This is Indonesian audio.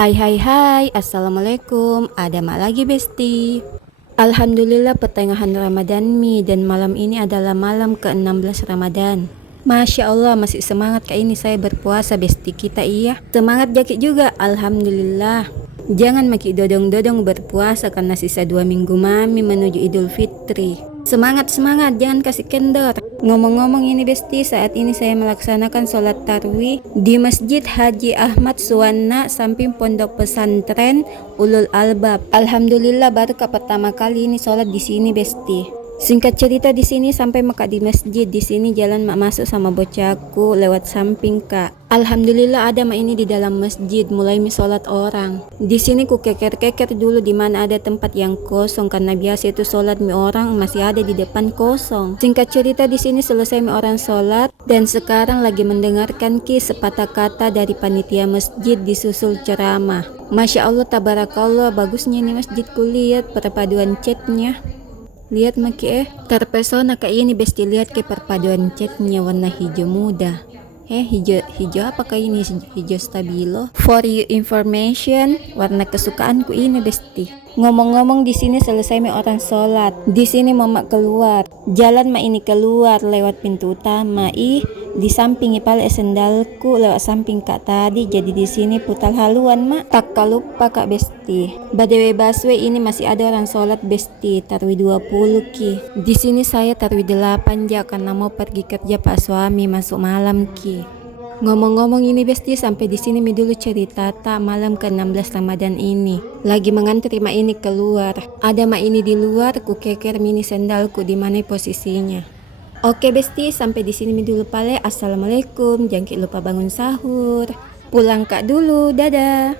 Hai hai hai, Assalamualaikum, ada mak lagi besti. Alhamdulillah pertengahan Ramadan mi dan malam ini adalah malam ke-16 Ramadan. Masya Allah masih semangat kayak ini saya berpuasa besti kita iya. Semangat jakit juga, Alhamdulillah. Jangan maki dodong-dodong berpuasa karena sisa 2 minggu mami menuju Idul Fitri. Semangat semangat, jangan kasih kendor. Ngomong-ngomong ini besti, saat ini saya melaksanakan sholat tarwih di Masjid Haji Ahmad Suwana samping Pondok Pesantren Ulul Albab. Alhamdulillah baru pertama kali ini sholat di sini besti. Singkat cerita di sini sampai Mekah di masjid, di sini jalan mak masuk sama bocahku lewat samping kak. Alhamdulillah ada mak ini di dalam masjid mulai mi sholat orang. Di sini ku keker-keker dulu di mana ada tempat yang kosong karena biasa itu sholat mi orang masih ada di depan kosong. Singkat cerita di sini selesai mi orang sholat dan sekarang lagi mendengarkan sepatah kata dari panitia masjid disusul ceramah. Masya Allah tabarakallah bagusnya nih masjidku, lihat perpaduan catnya. Lihat maki terpesona kayak ini besti, lihat ke perpaduan catnya warna hijau muda. Hijau apakah ini? Hijau stabilo. For your information, warna kesukaanku ini besti. Ngomong-ngomong di sini selesai mi orang sholat. Di sini mama keluar. Jalan mak ini keluar lewat pintu utama. Di samping ipal sendalku lewat samping kak tadi. Jadi di sini putar haluan mak. Tak lupa kak besti. Badewe baswe ini masih ada orang sholat besti. Tarwi 20 ki. Di sini saya tarwi 8 ja karena mau pergi kerja pak suami masuk malam ki. Ngomong-ngomong ini besti, sampai di sini mi dulu cerita tak malam ke-16 Ramadan ini. Lagi mengantri mak ini keluar. Ada mak ini di luar, ku keker mini sendalku di mana posisinya. Oke besti, sampai di sini mi dulu pale. Assalamualaikum, jangan lupa bangun sahur. Pulang kak dulu, dadah.